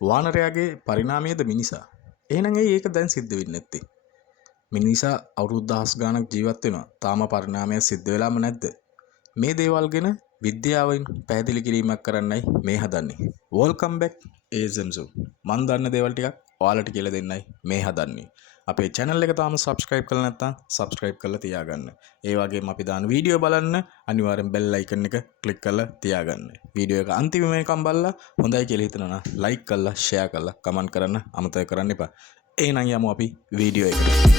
වානරයාගේ පරිණාමයේද මිනිසා. එහෙනම් ඒක දැන් සිද්ධ වෙන්නේ නැත්තේ. මිනිසා අවුරුදු දහස් ගාණක් ජීවත් වෙනවා. තාම පරිණාමය සිද්ධ වෙලාම නැද්ද? මේ දේවල් ගැන විද්‍යාවෙන් පැහැදිලි කිරීමක් කරන්නයි මේ හදන්නේ. Welcome back ASM Zoo. මන් දන්න දේවල් ටිකක් ඔයාලට කියලා දෙන්නයි මේ හදන්නේ. අපේ channel එක තාම subscribe කරලා නැත්නම් subscribe කරලා තියාගන්න. ඒ වගේම අපි දාන වීඩියෝ බලන්න අනිවාර්යෙන් bell icon එක click කරලා තියාගන්න. වීඩියෝ එක අන්තිම වෙනකම් බලලා හොඳයි කියලා හිතනවා නම් like කරලා share කරලා comment කරන්න අමතක කරන්න එපා. එහෙනම් යමු අපි වීඩියෝ එකට.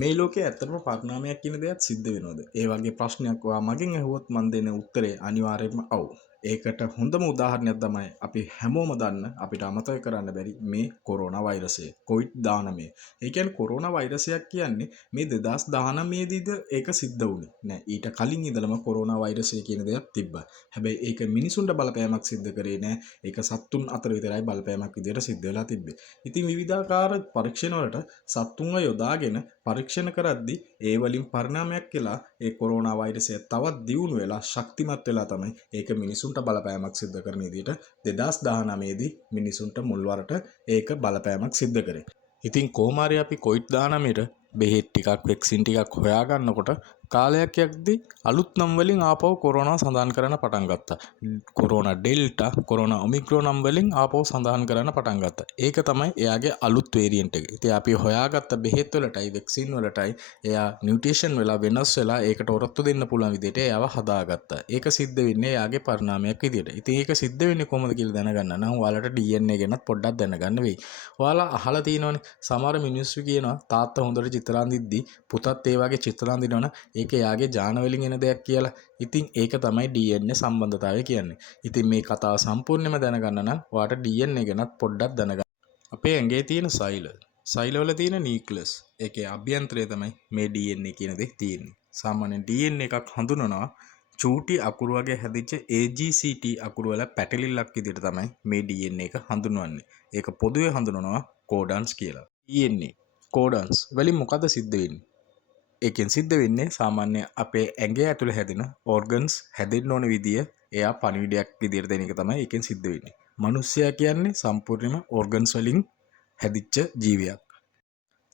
මේ ලෝකයේ ඇත්තටම පරිණාමයක් කියන දෙයක් සිද්ධ වෙනවද? ඒ වගේ ප්‍රශ්නයක් ඔයා මගෙන් අහුවොත් මම දෙන උත්තරේ අනිවාර්යයෙන්ම ඔව්. ඒකට හොඳම උදාහරණයක් තමයි අපි හැමෝම දන්න අපිට අමතක කරන්න බැරි මේ කොරෝනා වෛරසය COVID-19. ඒ කියන්නේ කොරෝනා වෛරසයක් කියන්නේ මේ 2019 දීද ඒක සිද්ධ වුණේ නෑ. ඊට කලින් ඉඳලම කොරෝනා වෛරසය කියන දෙයක් තිබ්බා. හැබැයි ඒක මිනිසුන්ට බලපෑමක් සිද්ධ කරේ නෑ. ඒක සත්තුන් අතර විතරයි බලපෑමක් විදියට සිද්ධ වෙලා තිබ්බේ. ඉතින් විවිධාකාර පරීක්ෂණ වලට සත්තුන්ව යොදාගෙන පරීක්ෂණ කරද්දී ඒ වලින් පරිණාමයක් කියලා ඒ කොරෝනා වෛරසය තවත් දියුණු වෙලා ශක්තිමත් වෙලා තමයි ඒක මිනිසුන්ට බලපෑමක් සිද්ධ කරන විදිහට 2019 දී මිනිසුන්ට මුල්වරට ඒක බලපෑමක් සිද්ධ කරේ. ඉතින් කොහොම හරි අපි COVID-19ට බෙහෙත් ටිකක් වැක්සින් ටිකක් හොයාගන්නකොට කාලයක් යද්දී අලුත් නම් වලින් ආපහු කොරෝනා සඳහන් කරන්න පටන් ගත්තා. කොරෝනා ඩෙල්ටා, කොරෝනා ඔමික්‍රෝන් නම් වලින් ආපහු සඳහන් කරන්න පටන් ගත්තා. ඒක තමයි එයාගේ අලුත් වේරියන්ට් එක. ඉතින් අපි හොයාගත්ත බෙහෙත් වලටයි වැක්සින් වලටයි එයා මියුටේෂන් වෙලා වෙනස් වෙලා ඒකට ඔරොත්තු දෙන්න පුළුවන් විදිහට එයාව හදාගත්තා. ඒක සිද්ධ වෙන්නේ එයාගේ පරිණාමයක් විදිහට. ඉතින් ඒක සිද්ධ වෙන්නේ කොහොමද කියලා දැනගන්න නම් ඔයාලට DNA ගැනත් පොඩ්ඩක් දැනගන්න වෙයි. ඔයාලා අහලා තියෙනවනේ සමහර මිනිස්සු කියනවා තාත්තා හොඳට චිත්‍ර අඳිද්දි පුතත් ඒ වගේ චිත්‍ර අඳිනවනම් ඒක එයාගේ ජාන වලින් එන දෙයක් කියලා. ඉතින් ඒක තමයි DNA සම්බන්ධතාවය කියන්නේ. ඉතින් මේ කතාව සම්පූර්ණයෙන්ම දැනගන්න නම් ඔයාලට DNA ගැනත් පොඩ්ඩක් දැනගන්න. අපේ ඇඟේ තියෙන සෛල වල තියෙන නියුක්ලියස් ඒකේ අභ්‍යන්තරය තමයි මේ DNA කියන දේ තියෙන්නේ. සාමාන්‍යයෙන් DNA එකක් හඳුනනවා චූටි අකුරු වගේ හැදිච්ච AGCT අකුරු වල පැටලිල්ලක් විදිහට තමයි මේ DNA එක හඳුන්වන්නේ. ඒක පොදුවේ හඳුනනවා කෝඩන්ස් කියලා. DNA කෝඩන්ස් වලින් මොකද සිද්ධ වෙන්නේ? ඒකෙන් සිද්ධ වෙන්නේ සාමාන්‍ය අපේ ඇඟේ ඇතුළේ හැදෙන ඕර්ගන්ස් හැදෙන්න ඕන විදිය එයා පණිවිඩයක් විදියට දෙන එක තමයි ඒකෙන් සිද්ධ වෙන්නේ. මිනිස්සයා කියන්නේ සම්පූර්ණයෙන්ම ඕර්ගන්ස් වලින් හැදිච්ච ජීවියක්.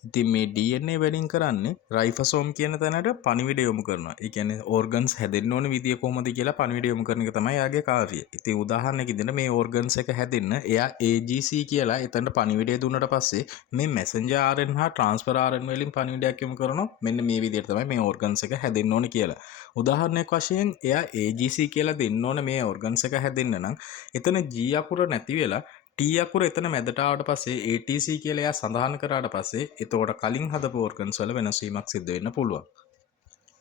ඉතින් මේ DNA වලින් කරන්නේ රයිෆසෝම් කියන තැනට පණිවිඩ යොමු කරනවා. ඒ කියන්නේ ඕර්ගන්ස් හැදෙන්න ඕන විදිය කොහොමද කියලා පණිවිඩ යොමු කරන එක තමයි යාගේ කාර්යය. ඉතින් උදාහරණයක් ඉදින්න මේ ඕර්ගන්ස් එක හැදෙන්න එයා AGC කියලා එතනට පණිවිඩය දුන්නට පස්සේ මේ messenger RNA හා transfer RNA වලින් පණිවිඩයක් යොමු කරනවා. මෙන්න මේ විදිහට තමයි මේ ඕර්ගන්ස් එක හැදෙන්න ඕන කියලා. උදාහරණයක් වශයෙන් එයා AGC කියලා දෙන්න ඕන මේ ඕර්ගන්ස් එක හැදෙන්න නම් එතන G අකුර නැති වෙලා T අකුර එතන මැදට ආවට පස්සේ ATC කියලා එයා සඳහන් කරාට පස්සේ එතකොට කලින් හදපු ඕර්ගන්ස් වල වෙනස් වීමක් සිද්ධ වෙන්න පුළුවන්.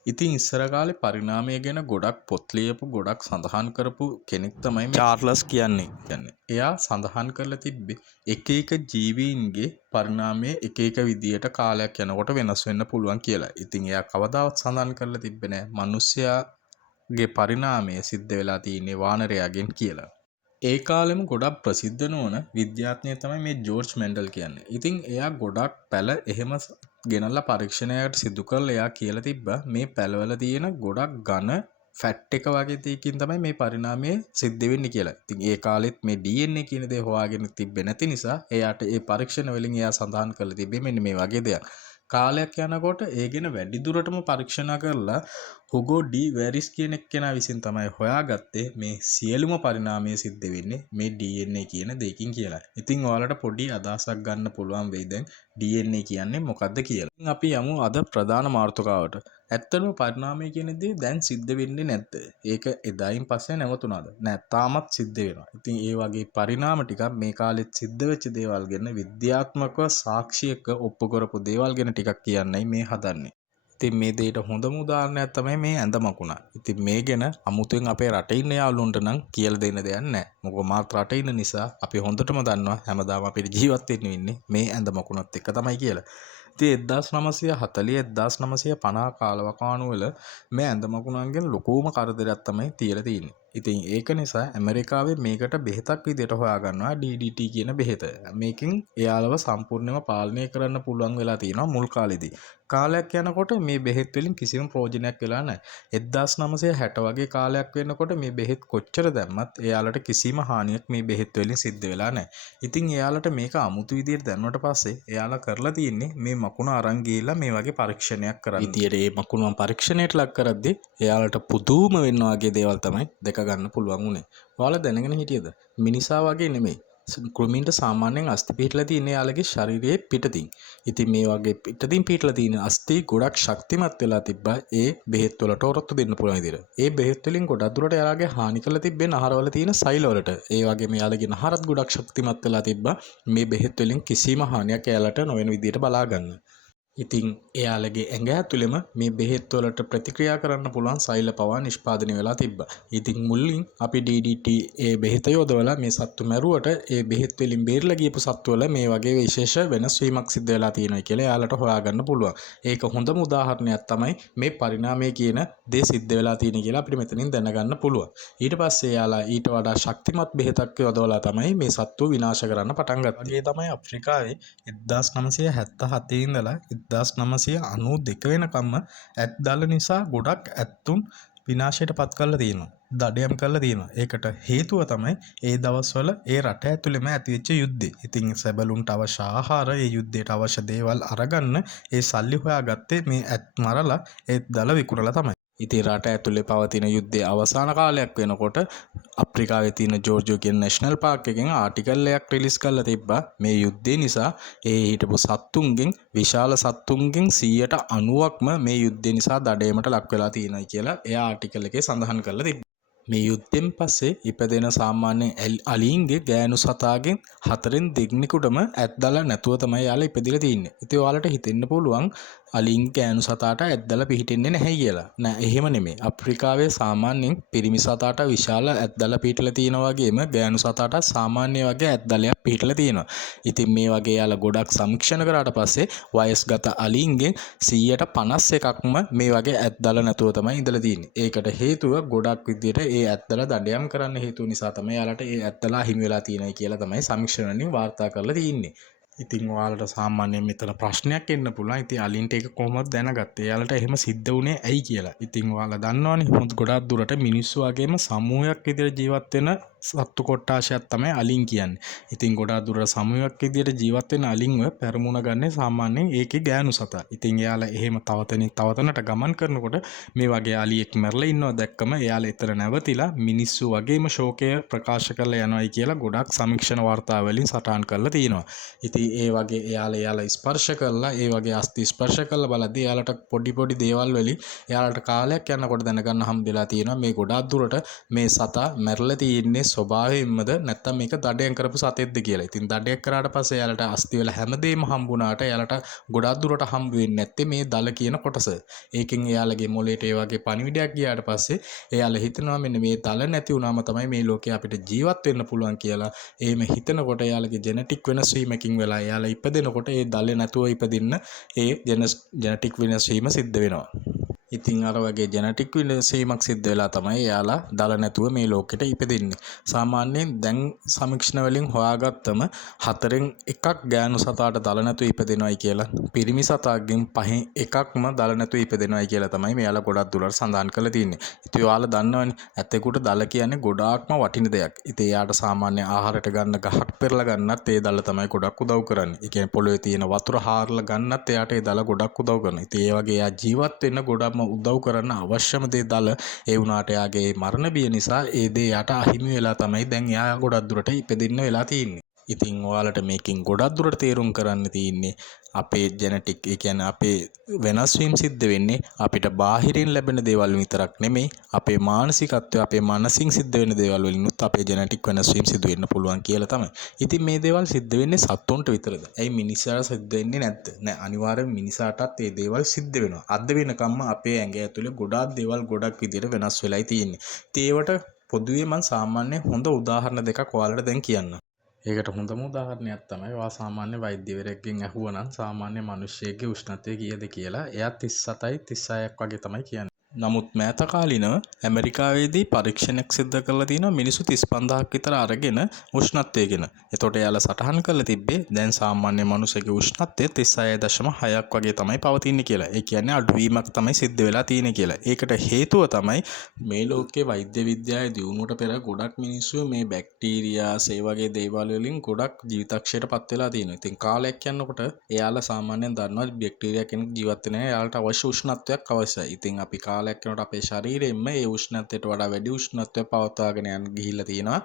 ඉතින් ඉස්සර කාලේ පරිණාමය ගැන ගොඩක් පොත් ලියපු ගොඩක් සඳහන් කරපු කෙනෙක් තමයි චාර්ලස් කියන්නේ. එයා සඳහන් කරලා තිබ්බේ එක එක ජීවීන්ගේ පරිණාමය එක එක විදියට කාලයක් යනකොට වෙනස් වෙන්න පුළුවන් කියලා. ඉතින් එයා කවදාවත් සඳහන් කරලා තිබ්බේ නෑ මිනිස්යාගේ පරිණාමය සිද්ධ වෙලා තියෙන්නේ වානරයාගෙන් කියලා. ඒ කාලෙම ගොඩක් ප්‍රසිද්ධ නොවන විද්‍යාඥයෙක් තමයි මේ ජෝර්ජ් මෙන්ඩල් කියන්නේ. ඉතින් එයා ගොඩක් පැල එහෙම ගෙනල්ලා පරීක්ෂණයකට සිදු කරලා එයා කියලා තිබ්බා මේ පැලවල තියෙන ගොඩක් ඝන ෆැට් එක වගේ දෙයකින් තමයි මේ පරිණාමය සිද්ධ වෙන්නේ කියලා. ඉතින් ඒ කාලෙත් මේ DNA කියන දේ හොයාගෙන තිබ්බේ නැති නිසා එයාට ඒ පරීක්ෂණ වලින් එයා සඳහන් කරලා තිබ්බේ මෙන්න මේ වගේ දෙයක්. කාලයක් යනකොට ඒ ගැන වැඩි දුරටම පරීක්ෂණ කරලා හුගෝ ඩී වැරිස් කියන එක්කෙනා විසින් තමයි හොයාගත්තේ මේ සියලුම පරිණාමය සිද්ධ වෙන්නේ මේ DNA කියන දෙයකින් කියලා. ඉතින් ඔයාලට පොඩි අදහසක් ගන්න පුළුවන් වෙයි දැන් DNA කියන්නේ මොකක්ද කියලා. ඉතින් අපි යමු අද ප්‍රධාන මාතෘකාවට. ඇත්තටම පරිණාමය කියන දේ දැන් සිද්ධ වෙන්නේ නැද්ද? ඒක එදායින් පස්සේ නැවතුණාද? නෑ තාමත් සිද්ධ වෙනවා. ඉතින් ඒ වගේ පරිණාම ටිකක් මේ කාලෙත් සිද්ධ වෙච්ච දේවල් ගැන විද්‍යාත්මකව සාක්ෂියක ඔප්පු කරපු දේවල් ගැන ටිකක් කියන්නයි මේ හදන්නේ. ඉතින් මේ දෙයට හොඳම උදාහරණයක් තමයි මේ ඇඳ මකුණ. ඉතින් මේ ගැන අමුතුවෙන් අපේ රටේ ඉන්න යාළුවන්ට නම් කියලා දෙන්න දෙයක් නැහැ. මොකද මාත් රටේ ඉන්න නිසා අපි හොඳටම දන්නවා හැමදාම අපිට ජීවත් වෙන්න වෙන්නේ මේ ඇඳ මකුණත් එක්ක තමයි කියලා. ඉතින් 1940 1950 කාලවකවානුව වල මේ ඇඳ මකුණන්ගෙන් ලොකුම කරදරයක් තමයි තියලා තියෙන්නේ. ඉතින් ඒක නිසා ඇමරිකාවේ මේකට බෙහෙතක් විදිහට හොයාගන්නවා DDT කියන බෙහෙත. මේකෙන් එයාලව සම්පූර්ණයෙන්ම පාලනය කරන්න පුළුවන් වෙලා තියෙනවා මුල් කාලෙදී. කාලයක් යනකොට මේ බෙහෙත් වලින් කිසිම ප්‍රයෝජනයක් වෙලා නැහැ. 1960 වගේ කාලයක් වෙනකොට මේ බෙහෙත් කොච්චර දැම්මත් එයාලට කිසිම හානියක් මේ බෙහෙත් වලින් සිද්ධ වෙලා නැහැ. ඉතින් එයාලට මේක අමුතු විදියට දැනුණට පස්සේ එයාලා කරලා තියෙන්නේ මේ මකුණ අරන් ගිහිල්ලා මේ වගේ පරීක්ෂණයක් කරන්න. විදියට මේ මකුණ පරීක්ෂණයට ලක් කරද්දී එයාලට පුදුම වෙන්න වගේ දේවල් තමයි දැක ගන්න පුළුවන් උනේ. ඔයාලා දැනගෙන හිටියද? මිනිසා වගේ නෙමෙයි. කෘමීන්ට සාමාන්‍යයෙන් අස්ථි පිහිටලා තියෙන යාළගේ ශරීරයේ පිටතින්. ඉතින් මේ වගේ පිටතින් පිහිටලා තියෙන අස්ථි ගොඩක් ශක්තිමත් වෙලා තිබ්බා ඒ බෙහෙත් වලට ඔරොත්තු දෙන්න පුළුවන් විදිහට. ඒ බෙහෙත් වලින් ගොඩක් දුරට යාළගේ හානි කරලා තිබ්බේ නහරවල තියෙන සෛල වලට. ඒ වගේම යාළගේ නහරත් ගොඩක් ශක්තිමත් වෙලා තිබ්බා මේ බෙහෙත් වලින් කිසිම හානියක් යාළට නොවන විදිහට බලා ගන්න. ඉතින් එයාලගේ ඇඟ ඇතුළෙම මේ බෙහෙත් වලට ප්‍රතික්‍රියා කරන්න පුළුවන් සෛල පවා නිෂ්පාදනය වෙලා තිබ්බා. ඉතින් මුලින් අපි DDT ඒ බෙහෙත යොදවලා මේ සත්තු මැරුවට ඒ බෙහෙත් වලින් බේරලා ගියපු සත්තු වල මේ වගේ විශේෂ වෙනස් වීමක් සිද්ධ වෙලා තියෙනවා කියලා එයාලට හොයාගන්න පුළුවන්. ඒක හොඳම උදාහරණයක් තමයි මේ පරිණාමය කියන දේ සිද්ධ වෙලා තියෙන කියලා අපිට මෙතනින් දැනගන්න පුළුවන්. ඊට පස්සේ එයාලා ඊට වඩා ශක්තිමත් බෙහෙතක් යොදවලා තමයි මේ සත්තු විනාශ කරන්න පටන් ගත්තේ. ඒ තමයි අප්‍රිකාවේ 1977 ඉඳලා 1992 වෙනකම්ම ඇත් දල නිසා ගොඩක් ඇත්තුන් විනාශයට පත් කරලා තියෙනවා. දඩයම් කරලා තියෙනවා. ඒකට හේතුව තමයි ඒ දවස්වල ඒ රට ඇතුළෙම ඇතිවෙච්ච යුද්ධය. ඉතින් සැබළුන්ට අවශ්‍ය ආහාර, ඒ යුද්ධයට අවශ්‍ය දේවල් අරගන්න ඒ සල්ලි හොයාගත්තේ මේ ඇත් මරලා ඒ දල විකුණලා තමයි. ඉතින් රට ඇතුලේ පවතින යුද්ධයේ අවසාන කාලයක් වෙනකොට අප්‍රිකාවේ තියෙන ජෝර්ජියෝ කියන නැෂනල් පාර්ක් එකෙන් ආටිකල් එකක් රිලීස් කරලා තිබ්බා මේ යුද්ධය නිසා ඒ හිටපු සත්තුන්ගෙන් විශාල සත්තුන්ගෙන් 90%ක්ම මේ යුද්ධය නිසා දඩයමට ලක් වෙලා තියෙනවා කියලා එයා ආටිකල් එකේ සඳහන් කරලා තිබ්බා. මේ යුද්ධෙන් පස්සේ ඉපදෙන සාමාන්‍ය අලීන්ගේ ගෑනු සතාගෙන් 4න් දෙන්නෙකුටම ඇත්දල නැතුව තමයි යාලා ඉපදිලා තින්නේ. ඉතින් ඔයාලට හිතෙන්න පුළුවන් අලින් ගෑනු සතාට ඇත්දල පිහිටෙන්නේ නැහැ කියලා. නෑ එහෙම නෙමෙයි. අප්‍රිකාවේ සාමාන්‍යයෙන් පිරිමි සතාට විශාල ඇත්දල පිහිටලා තියෙනවා වගේම ගෑනු සතාට සාමාන්‍ය වගේ ඇත්දලයක් පිහිටලා තියෙනවා. ඉතින් මේ වගේ යාලා ගොඩක් සමීක්ෂණ කරාට පස්සේ වයස්ගත අලින්ගෙන් 51%ක්ම මේ වගේ ඇත්දල නැතුව තමයි ඉඳලා තියෙන්නේ. ඒකට හේතුව ගොඩක් විදියට ඒ ඇත්දල දඩයම් කරන්න හේතුව නිසා තමයි යාලට ඒ ඇත්දලා හිමි වෙලා තියෙනයි කියලා තමයි සමීක්ෂණ වලින් වාර්තා කරලා තියෙන්නේ. ඉතින් ඔයාලට සාමාන්‍යයෙන් මෙතන ප්‍රශ්නයක් එන්න පුළුවන්. ඉතින් අලින්ට ඒක කොහොමද දැනගත්තේ? එයාලට එහෙම සිද්ධ වුණේ ඇයි කියලා. ඉතින් ඔයාලා දන්නවනේ මොකද ගොඩක් දුරට මිනිස්සු වගේම සමූහයක් විදිහට ජීවත් වෙන සත්තු කොට්ටාශයක් තමයි අලින් කියන්නේ. ඉතින් ගොඩක් දුරට සමූහයක් විදිහට ජීවත් වෙන අලින්ව පෙරමුණ ගන්නේ සාමාන්‍යයෙන් ඒකේ ගෑනු සතා. ඉතින් එයාලා එහෙම තවතනින් තවතනට ගමන් කරනකොට මේ වගේ අලියෙක් මැරලා ඉන්නවා දැක්කම එයාලා එතන නැවතිලා මිනිස්සු වගේම ශෝකය ප්‍රකාශ කරලා යනවායි කියලා ගොඩක් සමීක්ෂණ වාර්තා වලින් සටහන් කරලා තියෙනවා. ඉතින් ඒ වගේ එයාලා ස්පර්ශ කරලා ඒ වගේ අස්ථි ස්පර්ශ කරලා බලද්දී එයාලට පොඩි දේවල් වලින් එයාලට කාලයක් යනකොට දැනගන්න හම්බෙලා තියෙනවා මේ ගොඩාක් දුරට මේ සතා මැරලා තියෙන්නේ ස්වභාවයෙන්මද නැත්නම් මේක දඩයම් කරපු සතෙක්ද කියලා. ඉතින් දඩයක් කරාට පස්සේ එයාලට අස්ථි වල හැමදේම හම්බුණාට එයාලට ගොඩාක් දුරට හම්බ වෙන්නේ නැත්තේ මේ දල කියන කොටස. ඒකෙන් එයාලගේ මොළයට ඒ වගේ පණිවිඩයක් ගියාට පස්සේ එයාලා හිතනවා මෙන්න මේ දල නැති වුණාම තමයි මේ ලෝකේ අපිට ජීවත් වෙන්න පුළුවන් කියලා. එහෙම හිතනකොට එයාලගේ ජෙනටික් වෙනස් වීමකින් වෙලා එයාලා ඉපදෙනකොට ඒ දලේ නැතුව ඉපදින්න ඒ ජෙනටික් වෙනස් වීම සිද්ධ වෙනවා. ඉතින් අර වගේ ජෙනටික් වෙනස් වීමක් සිද්ධ වෙලා තමයි එයාලා දල නැතුව මේ ලෝකෙට ඉපදින්නේ. සාමාන්‍යයෙන් දැන් සමීක්ෂණ වලින් හොයාගත්තම 4න් එකක් ගෑනු සතාට දල නැතුව ඉපදෙනවයි කියලා පිරිමි සතාගෙන් 5න් එකක්ම දල නැතුව ඉපදෙනවයි කියලා තමයි මෙයාලා ගොඩක් දුරට සඳහන් කරලා තියෙන්නේ. ඉතින් ඔයාලා දන්නවනේ ඇතෙකුට දල කියන්නේ ගොඩාක්ම වටින දෙයක්. ඉතින් එයාට සාමාන්‍ය ආහාරයට ගන්න ගහක් පෙරලා ගන්නත් ඒ දල තමයි ගොඩක් උදව් කරන්නේ. ඒ කියන්නේ පොළොවේ තියෙන වතුර හාරලා ගන්නත් එයාට ඒ දල ගොඩක් උදව් කරනවා. ඉතින් ඒ වගේ එයා ජීවත් වෙන්න ගොඩක්ම උදව් කරන්න අවශ්‍යම දේ දල. ඒ වුණාට එයාගේ මරණ බිය නිසා ඒ දේ යට අහිමි වෙලා තමයි දැන් එයා ගොඩක් දුරට ඉපදෙන්න වෙලා තියෙන්නේ. ඉතින් ඔයාලට මේකෙන් ගොඩක් දුරට තේරුම් කරන්න තියෙන්නේ අපේ ජෙනටික් ඒ කියන්නේ අපේ වෙනස් වීම සිද්ධ වෙන්නේ අපිට බාහිරින් ලැබෙන දේවල් විතරක් නෙමෙයි අපේ මානසිකත්වය අපේ මනසින් සිද්ධ වෙන දේවල් වලිනුත් අපේ ජෙනටික් වෙනස් වීම සිදු වෙන්න පුළුවන් කියලා තමයි. ඉතින් මේ දේවල් සිද්ධ වෙන්නේ සත්තුන්ට විතරද? ඇයි මිනිසාට සිද්ධ වෙන්නේ නැද්ද? නෑ අනිවාර්යෙන් මිනිසාටත් මේ දේවල් සිද්ධ වෙනවා. අද වෙනකම්ම අපේ ඇඟ ඇතුලේ ගොඩාක් දේවල් ගොඩක් විදිහට වෙනස් වෙලායි තියෙන්නේ. ඉතින් ඒවට පොදුවේ මම සාමාන්‍ය හොඳ උදාහරණ දෙකක් ඔයාලට දැන් කියන්නම්. ඒකට හොඳම උදාහරණයක් තමයි ඔයා සාමාන්‍ය වෛද්‍යවරයෙක්ගෙන් ඇහුවනම් සාමාන්‍ය මිනිස්සෙක්ගේ උෂ්ණත්වය කීයද කියලා එයා 37යි 36ක් වගේ තමයි කියන්නේ. නමුත් මෑත කාලිනව ඇමරිකාවේදී පරීක්ෂණයක් සිද්ධ කරලා තියෙනවා මිනිස්සු 35000ක් විතර අරගෙන උෂ්ණත්වය ගැන. එතකොට එයාලා සටහන් කරලා තිබ්බේ දැන් සාමාන්‍ය මිනිසෙකුගේ උෂ්ණත්වය 36.6ක් වගේ තමයි පවතින්නේ කියලා. ඒ කියන්නේ අඩුවීමක් තමයි සිද්ධ වෙලා තියෙන්නේ කියලා. ඒකට හේතුව තමයි මේ ලෝකයේ වෛද්‍ය විද්‍යාවේ දියුණුවට පෙර ගොඩක් මිනිස්සු මේ බැක්ටීරියාස් ඒ වගේ දේවල් වලින් ගොඩක් ජීවිතක්ෂයට පත් වෙලා තියෙනවා. ඉතින් කාලයක් යනකොට එයාලා සාමාන්‍යයෙන් දන්නවා බැක්ටීරියා කෙනෙක් ජීවත් වෙන එයාලට අවශ්‍ය උෂ්ණත්වයක් අවශ්‍යයි. ඉතින් අපි කාලයක් යනකොට අපේ ශරීරයෙන්ම ඒ උෂ්ණත්වයට වඩා වැඩි උෂ්ණත්වයක් පවත්වාගෙන යන්න ගිහිල්ලා තියෙනවා.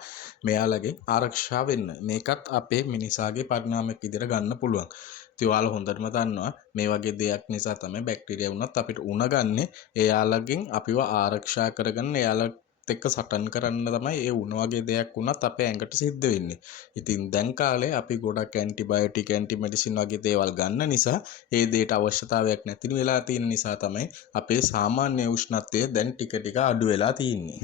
මෙයාලගෙන් ආරක්ෂා වෙන්න. මේකත් අපේ මිනිසාගේ පරිණාමයක් විදිහට ගන්න පුළුවන්. ඉතින් ඔයාලා හොඳටම දන්නවා මේ වගේ දෙයක් නිසා තමයි බැක්ටීරියා වුණත් අපිට උණ ගන්නෙ. එයාලගෙන් අපිව ආරක්ෂා කරගන්න එයාලා එක්ක සටන් කරන්න තමයි ඒ උණ වගේ දෙයක් වුණත් අපේ ඇඟට සිද්ධ වෙන්නේ. ඉතින් දැන් කාලේ අපි ගොඩක් ඇන්ටිබයොටික් ඇන්ටිමෙඩිසින් වගේ දේවල් ගන්න නිසා ඒ දේට අවශ්‍යතාවයක් නැති වෙලා තියෙන නිසා තමයි අපේ සාමාන්‍ය උෂ්ණත්වය දැන් ටික ටික අඩු වෙලා තියෙන්නේ.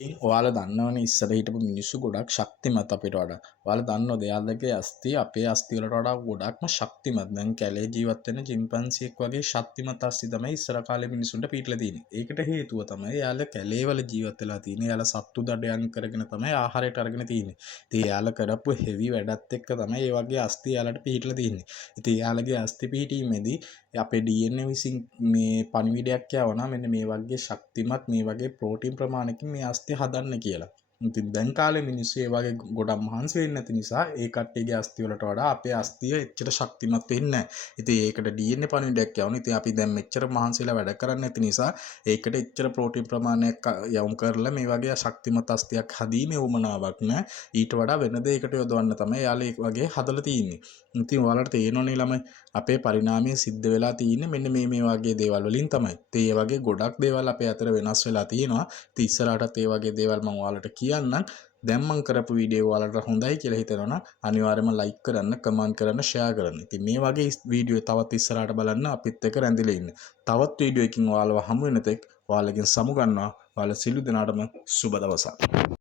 ඉතින් ඔයාලා දන්නවනේ ඉස්සර හිටපු මිනිස්සු ගොඩක් ශක්තිමත් අපිට වඩා. ඔයාලා දන්නවද එයාලගේ අස්ථි අපේ අස්ථි වලට වඩා ගොඩක්ම ශක්තිමත්. දැන් කැලේ ජීවත් වෙන චිම්පන්සියෙක් වගේ ශක්තිමත් අස්ථි තමයි ඉස්සර කාලේ මිනිසුන්ට පිටලා තියෙන්නේ. ඒකට හේතුව තමයි එයාලා කැලේ වල ජීවත් වෙලා තියෙන්නේ. එයාලා සත්තු දඩයන් කරගෙන තමයි ආහාරයට අරගෙන තියෙන්නේ. ඉතින් එයාලා කරපු හෙවි වැඩත් එක්ක තමයි ඒ වගේ අස්ථි එයාලට පිටලා තියෙන්නේ. ඉතින් එයාලගේ අස්ථි පිටීමේදී අපේ DNA විසින් මේ පණිවිඩයක් යවනවා මෙන්න මේ වගේ ශක්තිමත් මේ වගේ ප්‍රෝටීන් ප්‍රමාණයකින් මේ අස්ථි හදන්න කියලා. ඉතින් දැන් කාලේ මිනිස්සු ඒ වගේ ගොඩක් මහන්සි වෙන්නේ නැති නිසා ඒ කට්ටියගේ අස්ථි වලට වඩා අපේ අස්ථිය එච්චර ශක්තිමත් වෙන්නේ නැහැ. ඉතින් ඒකට DNA පණිවිඩයක් යවනවා. ඉතින් අපි දැන් මෙච්චර මහන්සිලා වැඩ කරන්නේ නැති නිසා ඒකට එච්චර ප්‍රෝටීන් ප්‍රමාණයක් යොමු කරලා මේ වගේ ශක්තිමත් අස්ථියක් හදීමේ උවමනාවක් නැහැ. ඊට වඩා වෙන දෙයකට යොදවන්න තමයි යාළුවා ඒ වගේ හදලා තියෙන්නේ. ඉතින් ඔයාලට තේරෙනවනේ ළමයි අපේ පරිණාමය සිද්ධ වෙලා තියෙන්නේ මෙන්න මේ වගේ දේවල් වලින් තමයි. ඉතින් ඒ වගේ ගොඩක් දේවල් අපේ අතර වෙනස් වෙලා තියෙනවා. ඉතින් ඉස්සරහටත් ඒ වගේ දේවල් මම ඔයාලට කියන්නම්. දැන් මම කරපු වීඩියෝ ඔයාලට හොඳයි කියලා හිතනවා නම් අනිවාර්යයෙන්ම ලයික් කරන්න, කමෙන්ට් කරන්න, ෂෙයා කරන්න. ඉතින් මේ වගේ වීඩියෝ තවත් ඉස්සරහට බලන්න අපිත් එක්ක රැඳිලා ඉන්න. තවත් වීඩියෝ එකකින් ඔයාලව හමු වෙන තෙක් ඔයාලගෙන් සමු ගන්නවා. ඔයාලා සිළු දෙනාටම සුබ දවසක්.